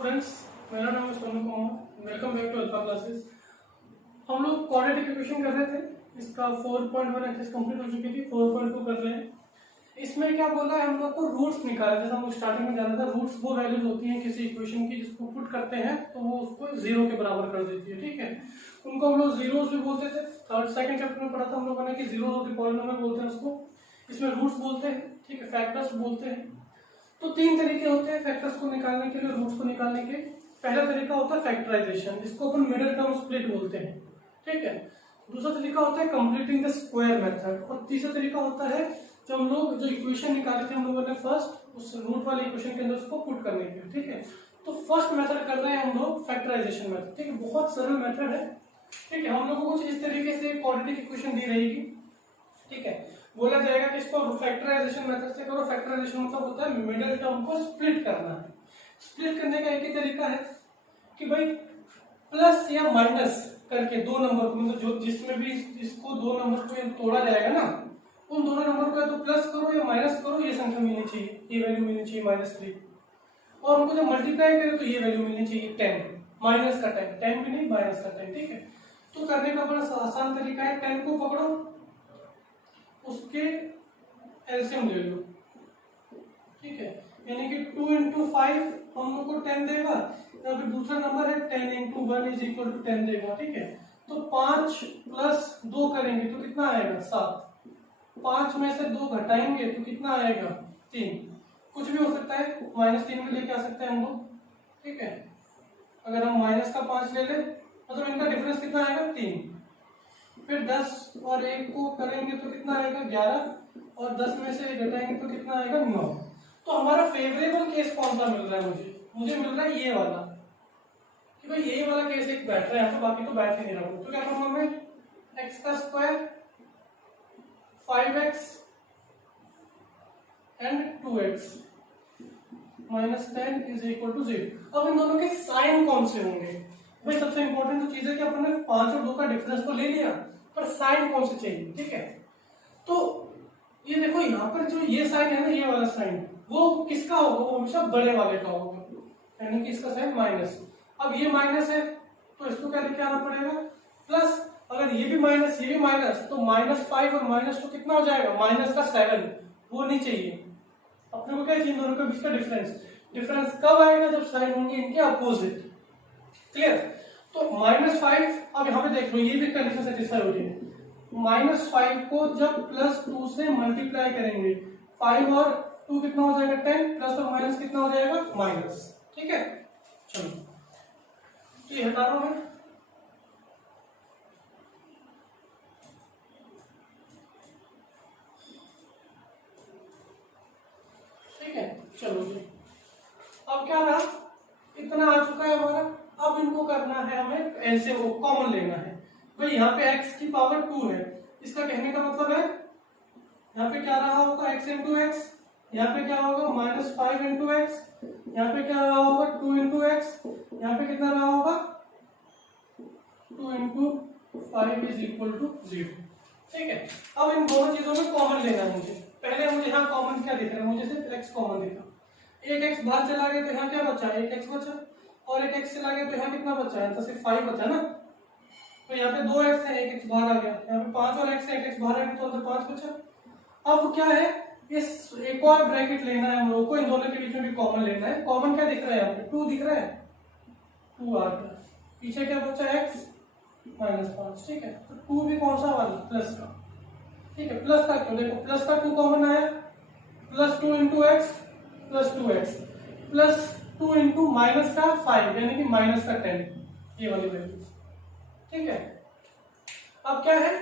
Students, मेरा नाम है Sonu Kumar. Welcome back to Alpha Classes. हम लोग क्वाड्रेटिक इक्वेशन कर रहे थे। इसका 4.1 एक्सरसाइज कंप्लीट हो चुकी थी। 4.2 कर रहे हैं। इसमें क्या बोला है, हम लोग को रूट्स निकाले। जैसे हम लोग स्टार्टिंग में जाना था, रूट्स वो वैल्यूज होती हैं किसी इक्वेशन की जिसको पुट करते हैं तो वो उसको जीरो के बराबर कर देती है। ठीक है, उनको हम लोग जीरोस भी बोलते थे। सेकंड चैप्टर में पढ़ा था हम लोगों ने कि जीरो ऑफ द पॉलिनोमियल बोलते हैं उसको। इसमें रूट्स बोलते हैं, ठीक है, फैक्टर्स बोलते हैं। तो तीन तरीके होते हैं फैक्टर्स को निकालने के लिए, रूट्स को निकालने के। पहला तरीका होता है फैक्टराइजेशन, जिसको अपन मिडिल टर्म स्प्लिट बोलते हैं। ठीक है, दूसरा तरीका होता है कंप्लीटिंग द स्क्वायर मेथड, और तीसरा तरीका होता है जो हम लोग जो इक्वेशन निकाले थे हम लोगों ने फर्स्ट, उस रूट वाले इक्वेशन के अंदर उसको पुट करने के लिए। ठीक है, तो फर्स्ट मेथड कर रहे हैं हम लोग फैक्टराइजेशन मेथड। ठीक है, बहुत सरल मेथड है। ठीक है, हम लोगों को कुछ इस तरीके से क्वाड्रेटिक इक्वेशन दी रहेगी। ठीक है, बोला जाएगा कि इसको फैक्टराइजेशन मेथड से करो। फैक्टराइजेशन मतलब होता है मिडिल टर्म को स्प्लिट करना है। स्प्लिट करने का एक ही तरीका है कि भाई प्लस या माइनस करके दो नंबर को, मतलब जो जिसमें भी इसको दो नंबर को तोड़ा जाएगा ना, उन दोनों नंबर को या तो प्लस करो या माइनस करो, ये संख्या मिलनी चाहिए, ये वैल्यू मिलनी चाहिए -3। और उनको जब मल्टीप्लाई करें तो ये वैल्यू मिलनी चाहिए 10, माइनस का 10, 10 भी नहीं माइनस का 10। ठीक है, तो करने का बड़ा आसान तरीका है, 10 को पकड़ो, उसके एलसीएम ले लो। ठीक है, यानी कि 2 into 5 हम लोग को 10 देगा, या फिर दूसरा नंबर है 10 into 1 = 10 देगा। ठीक है, तो 5 + 2 करेंगे तो कितना आएगा 7। 5 में से 2 घटाएंगे तो कितना आएगा 3। कुछ भी हो सकता है, -3 में लेके आ सकते हैं हम लोग। ठीक है, अगर हम -5 ले ले मतलब इनका डिफरेंस कितना आएगा 3। फिर 10 और 1 को करेंगे तो कितना आएगा 11, और 10 में से घटाएंगे तो कितना आएगा 9। तो हमारा फेवरेबल केस कौन सा मिल रहा है मुझे मिल रहा है ये वाला, कि भाई ये वाला केस एक बैठ रहा है, तो बाकी तो बैठ ही नहीं रहा। तो क्या करूंगा मैं, x² 5x एंड 2x -10 = 0। अब इन दोनों के साइन कौन से होंगे? भाई सबसे इंपॉर्टेंट तो चीज है कि अपन ने 5 और 2 का डिफरेंस तो ले लिया, पर साइन कौन से चाहिए। ठीक है, तो ये देखो यहाँ पर जो ये साइन है ना, ये वाला साइन, वो किसका होगा? वो हमेशा बड़े वाले का होगा, यानी कि इसका साइन माइनस। अब ये माइनस है तो इसको क्या लेके आना पड़ेगा प्लस। अगर ये भी माइनस ये भी माइनस, तो -5 और -2 कितना हो जाएगा -7। वो नहीं चाहिए अपने को। क्या चाहिए? दोनों के बीच का डिफरेंस। डिफरेंस कब आएगा? जब साइन होंगे इनके अपोजिट। क्लियर? तो -5, अब यहाँ पे देख लो, ये भी कंडीशन सेटिस्फाई हो रही है। -5 को जब +2 से मल्टीप्लाई करेंगे, 5 और 2 कितना हो जाएगा 10, प्लस और माइनस कितना हो जाएगा माइनस। ठीक है, चलो तो ये हटा रहा हूं मैं। ठीक है, चलो जी, अब क्या रहा, इतना आ चुका है हमारा। अब इनको करना है हमें, ऐसे वो कॉमन लेना है। भाई यहाँ पे x की पावर 2 है, इसका कहने का मतलब है यहाँ पे क्या रहा होगा x into x, यहाँ पे क्या होगा -5 into x, यहाँ पे क्या रहा होगा 2 into x, यहाँ पे कितना रहा होगा 2 into 5 = 0। ठीक है, अब इन दोनों चीजों में कॉमन लेना है मुझे। पहले मुझे यहाँ कॉमन क्या दिख रहा है, मुझे सिर्फ x कॉमन दिखा। एक x बाहर चला गया तो यहाँ क्या बचा, एक x बचा, और एक x चला गया तो यहाँ कितना बचा है, तो सिर्फ 5 बचा ना। तो यहाँ पे 2x है, एक x बाहर आ गया, यहाँ पे 5 और x है, एक x बाहर आ गया, तो अंदर 5 बचा। अब क्या है, इस एक और ब्रैकेट लेना है हम लोगों को, इन दोनों के बीच में भी कॉमन लेना है। कॉमन क्या दिख रहा है यहाँ पे, 2 दिख रहा है, 2 आ गया, पीछे क्या बचा x -5। ठीक है, तो 2 भी कौन सा वाला, प्लस का। ठीक है, प्लस का क्यों, देखो प्लस का 2 कॉमन आया, +2 into x + 2x +2 into minus का 5, यानी कि -10, ये वाली वैल्यू। ठीक है, अब क्या है,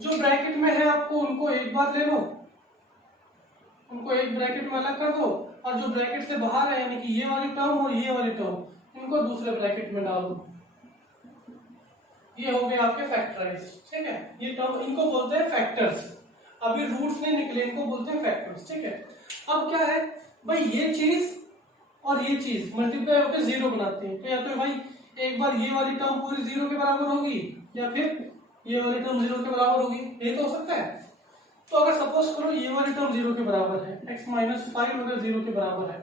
जो ब्रैकेट में है आपको उनको एक बार ले लो, उनको एक ब्रैकेट में अलग कर दो, और जो ब्रैकेट से बाहर है यानी कि ये वाली टर्म और ये वाली टर्म, इनको दूसरे ब्रैकेट में डाल दो। ये हो गए आपके फैक्टराइज। ठीक है, ये टर्म इनको बोलते हैं फैक्टर्स। अभी रूट्स नहीं निकले, इनको बोलते हैं फैक्टर्स। ठीक है, अब क्या है भाई, ये चीज और ये चीज मल्टीप्लाई होकर 0 बनाते हैं, तो या तो भाई एक बार ये वाली टर्म पूरी 0 के बराबर होगी, या फिर ये वाली टर्म 0 के बराबर होगी, ये तो हो सकता है। तो अगर सपोज करो ये वाली टर्म 0 के बराबर है, x -5 अगर 0 के बराबर है,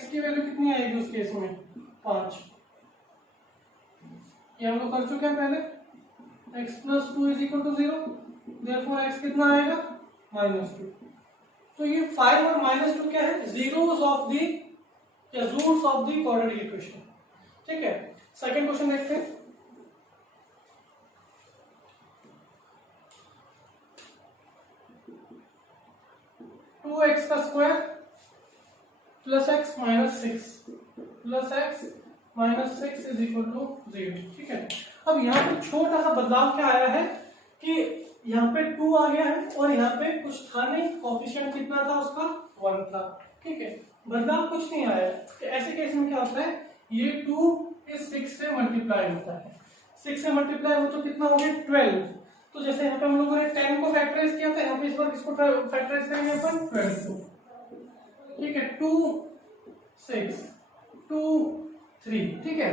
x की वैल्यू कितनी आएगी उस केस में 5। ये हम लोग कर चुके हैं पहले। x plus 2 is equal to 0, therefore x कितना आएगा -2। तो ये 5 और -2 क्या है, जीरोस ऑफ द या roots of the quadratic equation. ठीक है, सेकंड क्वेश्चन देखते हैं। टू एक्स का square plus x minus 6 plus x minus 6 is equal to 0। ठीक है, अब यहाँ पे छोटा सा बदलाव क्या आया है कि यहाँ पे 2 आ गया है और यहाँ पे कुछ था नहीं, कोएफिशिएंट कितना था उसका 1 था। ठीक है, बदलाव कुछ नहीं आया। तो ऐसे केस में क्या होता है, ये 2 इस 6 से मल्टीप्लाई होता है, 6 से मल्टीप्लाई हो तो कितना हो गया 12। तो जैसे यहाँ पे हम लोगों ने 10 को फैक्टराइज किया था, यहाँ पे इस बार किसको फैक्टराइज करेंगे अपन 12 को। ठीक है, 2 6 2 3। ठीक है,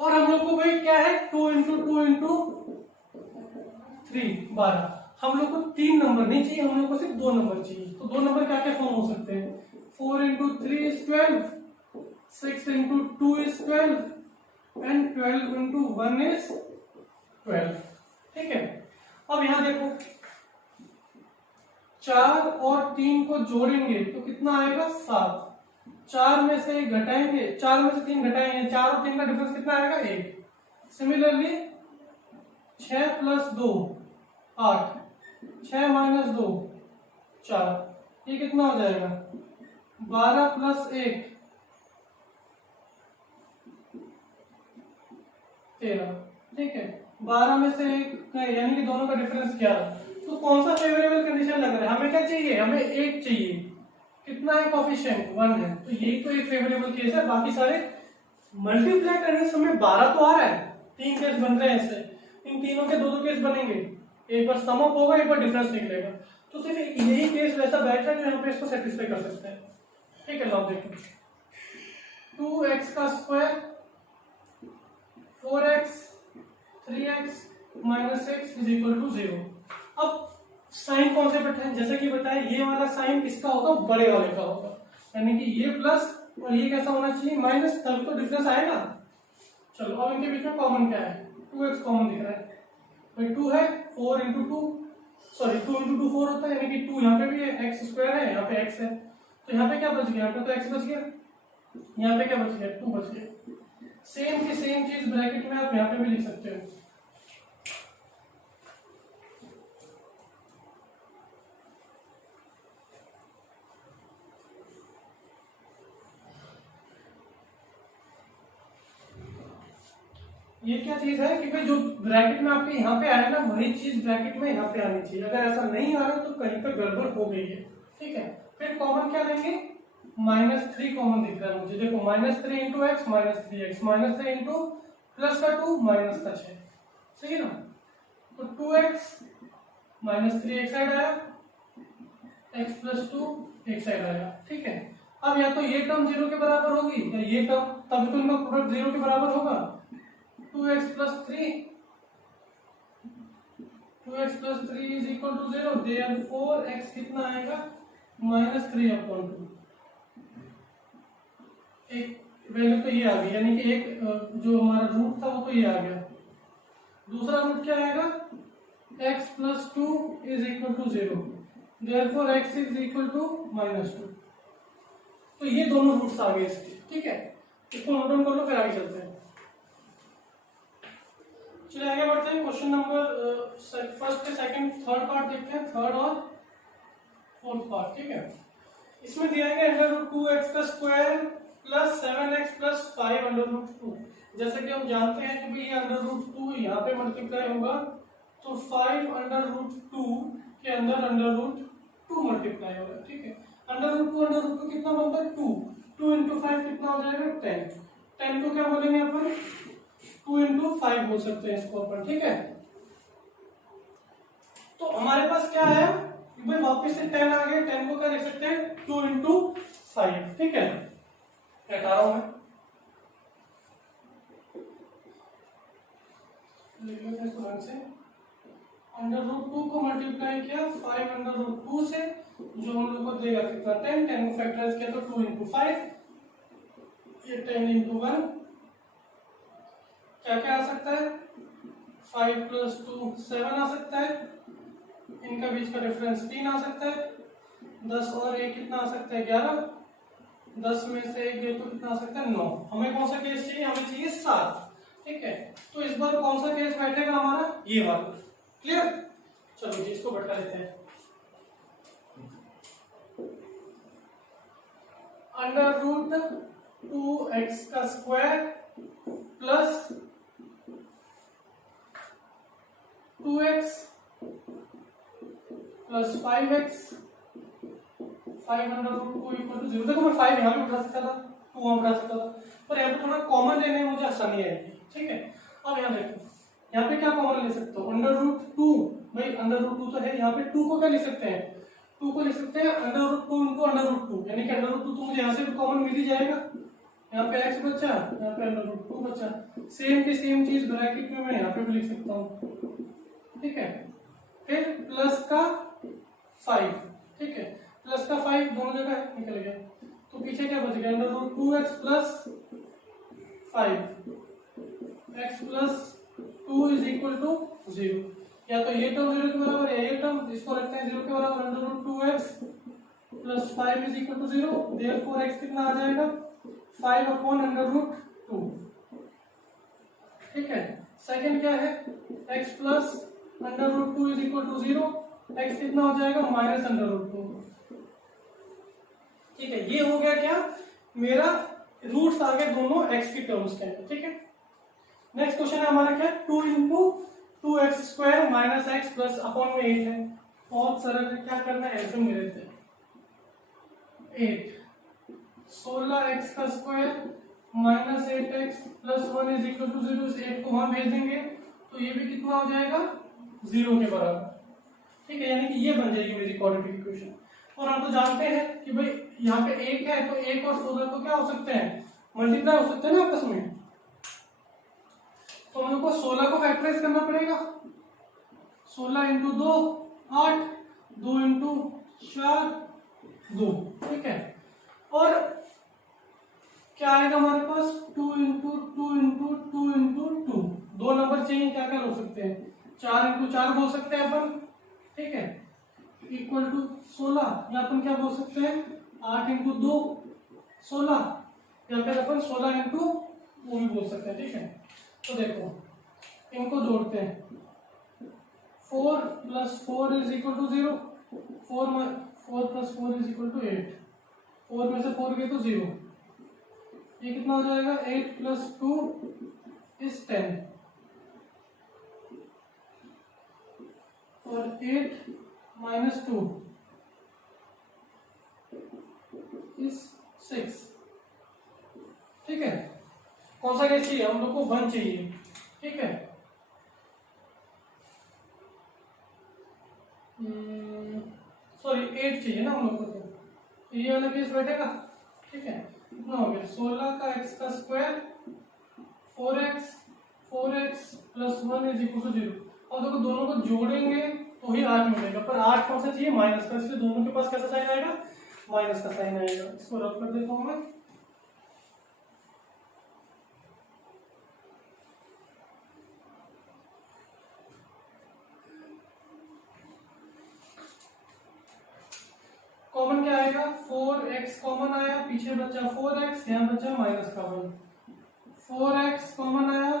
और हम लोग को भाई क्या है 2 इंटू 2 इंटू 3 12। हम लोग को 3 नंबर नहीं चाहिए, हम लोग को सिर्फ 2 नंबर चाहिए। तो 2 नंबर क्या क्या फॉर्म हो सकते हैं, 4 into 3 is 12, 6 into 2 is 12 and 12 into 1 is 12। ठीक है, अब यहां देखो 4 और 3 को जोड़ेंगे तो कितना आएगा 7। 4 में से घटाएंगे, 4 में से 3 घटाएंगे, 4 और 3 का डिफरेंस कितना आएगा 1। सिमिलरली 6 प्लस 2 8, 6 माइनस 2 4, ये कितना हो जाएगा 12 प्लस 1 13। ठीक है, 12 में से 1 यानी कि दोनों का डिफरेंस 11। तो कौन सा फेवरेबल कंडीशन लग रहा है, हमें क्या चाहिए, हमें 1 चाहिए। कितना है कोएफिशिएंट 1 है, तो यही तो एक फेवरेबल केस है। बाकी सारे मल्टीप्लाई करने से हमें 12 तो आ रहा है, 3 केस बन रहे हैं इससे, इन तीनों के 2-2 केस बनेंगे, एक बार सम अप होगा, एक बार डिफरेंस निकलेगा। तो सिर्फ यही केस वैसा बैठ है जो यहाँ पे इसको सेटिस्फाई कर सकते हैं। ठीक है, लो देखो 2x का square 4x 3x minus 6 is equal to 0। अब साइन कौन से बैठे, जैसे कि बताया ये वाला साइन किसका होगा, बड़े वाले का होगा, यानी कि ये प्लस और ये कैसा होना चाहिए माइनस, तब तो डिफरेंस आएगा। चलो अब इनके बीच में कॉमन क्या है, 2x कॉमन दिख रहा है भाई, 2 है 4 इंटू 2 सॉरी 2 इंटू 2 4 होता है, यानी कि 2 यहाँ पे भी है, x स्क्वायर है, यहाँ पे x है, तो यहाँ पे क्या बच गया, यहाँ पे तो x बच गया, यहाँ पे क्या बच गया 2 बच गया। सेम की सेम चीज ब्रैकेट में आप यहाँ पे भी लिख सकते हो। ये क्या चीज है कि भाई जो ब्रैकेट में आपके यहाँ पे आया ना, वही चीज ब्रैकेट में यहाँ पे आनी चाहिए। अगर ऐसा नहीं आ रहा तो कहीं पे गड़बड़ हो गई है। ठीक है, फिर कॉमन क्या लेंगे, -3 कॉमन दिख रहा है मुझे, देखो -3 into x -3x -3 into plus का 2 माइनस का 6, सही है ना। तो 2x -3 एक साइड आया, x प्लस 2 एक साइड आया। ठीक है, अब या तो ये टर्म 0 के बराबर होगी या ये टर्म, तब तो इनका प्रोडक्ट 0 के बराबर होगा। 2x plus 3 is equal to 0, therefore x कितना आएगा -3/2। एक वैल्यू तो ये आ गई, यानी कि एक जो हमारा रूट था वो तो ये आ गया। दूसरा रूट क्या आएगा, x plus 2 is equal to 0, therefore x is equal to -2। तो ये दोनों रूट्स आ गए इसके। ठीक है, इसको नोट डाउन कर लो, फिर आगे चलते हैं। चलिए आगे बढ़ते हैं। क्वेश्चन नंबर फर्स्ट के सेकंड थर्ड पार्ट देखते हैं, थर्ड और फोर्थ पार्ट। ठीक है, इसमें दिया है √2x का स्क्वायर प्लस 7x प्लस 5 √2। जैसे कि हम जानते हैं कि भाई ये √2 यहाँ पे मल्टीप्लाई होगा तो 5 √2 के अंदर √2 मल्टीप्लाई होगा। ठीक है, √2 कितना बनता है 2, 2 इंटू 5 कितना हो जाएगा 10। 10 को क्या बोलेंगे अपन 2 इंटू 5 बोल सकते हैं इसको अपन। ठीक है, तो हमारे पास क्या है भाई, वापस से 10 आ गए, 10 को क्या लिख सकते हैं 2 इंटू 5। ठीक है, क्या कह रहा हूं मैं, लिख लेते हैं इसको ढंग से। √2 को मल्टीप्लाई किया 5 √2 से, जो हम लोग को देगा कितना 10, 10 को फैक्टराइज किया तो 2 इंटू 5 ये 10 इंटू 1 क्या क्या आ सकता है, 5 + 2 7 आ सकता है, इनका बीच का डिफरेंस 3 आ सकता है, 10 और 1 कितना आ सकता है 11, 10 में से 1 गए तो कितना आ सकता है 9। हमें कौन सा केस चाहिए, हमें चाहिए 7। ठीक है, तो इस बार कौन सा केस बैठेगा हमारा, ये वाला। क्लियर, चलो जी इसको बैठा लेते हैं। √2x² plus 2x plus 5x 5 √2 = 0। देखो मैं 5 यहाँ भी उठा सकता था, 2 वहाँ उठा सकता था, पर यहाँ पे थोड़ा कॉमन लेने में मुझे आसानी आएगी। ठीक है, अब यहाँ देखो, यहाँ पे क्या कॉमन ले सकते हो, √2, भाई √2 तो है, यहाँ पे 2 को क्या लिख सकते हैं, 2 को लिख सकते हैं √2 × √2, यानी कि √2 तो मुझे यहाँ से भी कॉमन मिल ही जाएगा। यहाँ पे x बचा, यहाँ पे √2 बचा, सेम की सेम चीज ब्रैकेट में मैं यहाँ पे भी लिख सकता हूँ। ठीक है, फिर प्लस का 5, ठीक है, प्लस का 5 दोनों जगह निकल गया, तो पीछे क्या बच गया, √2x प्लस 5 x प्लस 2 = 0। या तो ये टर्म 0 के बराबर है, ये टर्म इसको रखते हैं 0 के बराबर, √2x प्लस 5 = 0, देयरफॉर x कितना आ जाएगा 5/√2। ठीक है, सेकंड क्या है, x प्लस √2 = 0, x कितना हो जाएगा -√2। ठीक है, ये हो गया क्या, मेरा रूट्स आ गए दोनों x की टर्म्स के अंदर। ठीक है, नेक्स्ट क्वेश्चन है हमारा क्या, 2 × 2x² - x प्लस अपॉन में 8 है। बहुत सरल है, क्या करना है, ऐसे में लेते हैं 8 16x² - 8x प्लस 1 = 0, इस 8 को वहां भेज देंगे तो ये भी कितना हो जाएगा 0 के बराबर। ठीक है, यानी कि ये बन जाएगी मेरी क्वाड्रेटिक इक्वेशन। और हम तो जानते हैं कि भाई यहाँ पे 1 है तो 1 और 16 तो क्या हो सकते हैं, मल्टीप्लाई हो सकते हैं ना आपस में, तो हम लोग को 16 को फैक्टराइज करना पड़ेगा। 16 × 2 8, 2 × 4 2। ठीक है, और क्या आएगा हमारे पास, 2 × 2 × 2 × 2, दो नंबर चाहिए, क्या क्या हो सकते हैं, 4 × 4 बोल सकते हैं अपन। ठीक है, इक्वल टू 16, या अपन क्या बोल सकते हैं 8 × 2 16, या फिर अपन 16 × वो भी बोल सकते हैं। ठीक है, तो देखो इनको जोड़ते हैं, 4 + 4 = 0, 4 + 4 = 8, 4 में से 4 गए तो 0, ये कितना हो जाएगा 8 + 2 = 10, और 8 - 2 = 6। ठीक है, कौन सा केस चाहिए हम लोग को, 1 चाहिए। ठीक है, सॉरी 8 चाहिए ना हम लोग को, तो ये वाला केस बैठेगा। ठीक है, कितना हो गया 16 का x², 4x प्लस 1 = 0। और देखो दोनों को जोड़ेंगे तो ही 8 मिलेगा, पर 8 कौन सा चाहिए, माइनस का, इसलिए दोनों के पास कैसा साइन आएगा, माइनस का साइन आएगा। इसको रब कर देता हूं मैं, कॉमन क्या आएगा, 4x कॉमन आया, पीछे बचा 4x, यहाँ बचा -1, 4x कॉमन आया,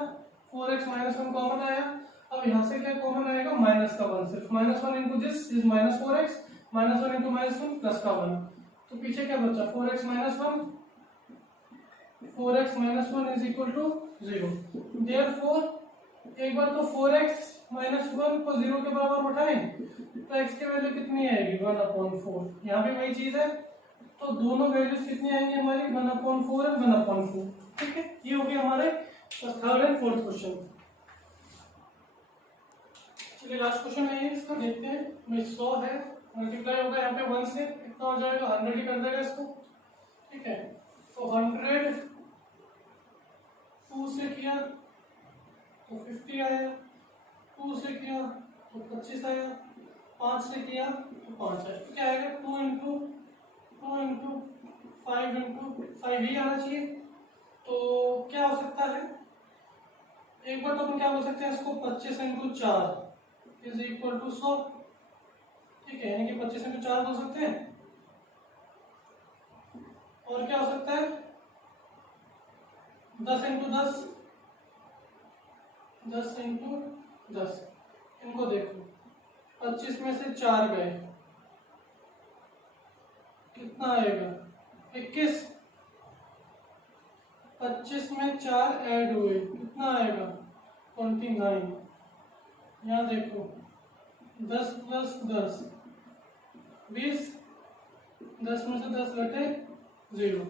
4x -1 कॉमन आया। अब यहाँ से क्या कॉमन आएगा, -1, सिर्फ -1 × दिस इज -4x, -1 × -1 प्लस का 1, तो पीछे क्या बचा 4x - 1, 4x - 1 = 0। देयरफॉर एक बार तो 4x - 1 को 0 के बराबर उठाएं तो x की वैल्यू कितनी आएगी 1/4, यहाँ भी वही चीज है, तो दोनों वैल्यूज कितनी आएंगी हमारी 1/4 और 1/4। ठीक है, ये हो गया हमारे थर्ड एंड फोर्थ क्वेश्चन। चलिए लास्ट क्वेश्चन है, इसको देखते हैं। 100 है, मल्टीप्लाई होगा यहाँ पे 1 से, कितना हो जाएगा 100 ही कर देगा इसको। ठीक है, तो 100 2 से किया तो 50 आया, 2 से किया तो 25 आया, 5 से किया तो 5 आया, तो क्या आएगा 2 × 5 × 5 ही आना चाहिए। तो क्या हो सकता है, एक बार तो अपन क्या बोल सकते हैं इसको 25 इंटू 4 इज इक्वल टू 100। ठीक है, यानी कि 25 इंटू 4 बोल सकते हैं। और क्या हो सकता है 10 इंटू 10, 10 इंटू 10। इनको देखो 25 में से 4 गए, कितना आएगा 21। 25 में 4 ऐड हुए, कितना आएगा 29। यहाँ देखो 10 प्लस 10 20, 10 में से 10 घटे 0।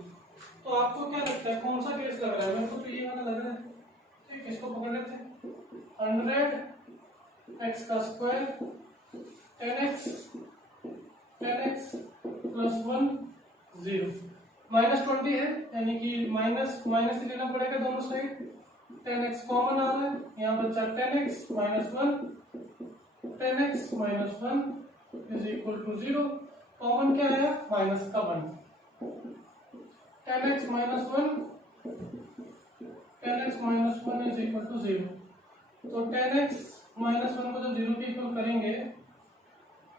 तो आपको क्या लगता है कौन सा केस लग रहा है? मेरे को तो ये वाला लग रहा है। ठीक, इसको पकड़ लेते हैं। 100 x का स्क्वायर 10x प्लस 1 0 -20 है, यानी कि माइनस माइनस से लेना पड़ेगा दोनों साइड। 10x कॉमन आ रहा है, यहाँ बचा 10x minus 1, 10x minus 1 is equal to 0। Common क्या आया माइनस का 1। 10x minus 1, 10x minus 1 is equal to 0। तो 10x माइनस 1 को जब 0 के इक्वल करेंगे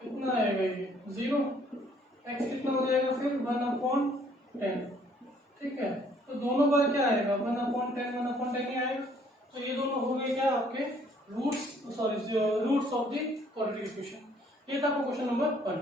कितना आएगा ये 0। x कितना हो जाएगा फिर 1/10। ठीक है, तो दोनों बार क्या आएगा 1/10 ही आएगा। तो ये दोनों हो गए क्या आपके roots of the quadratic equation. ये था आपका क्वेश्चन नंबर 1।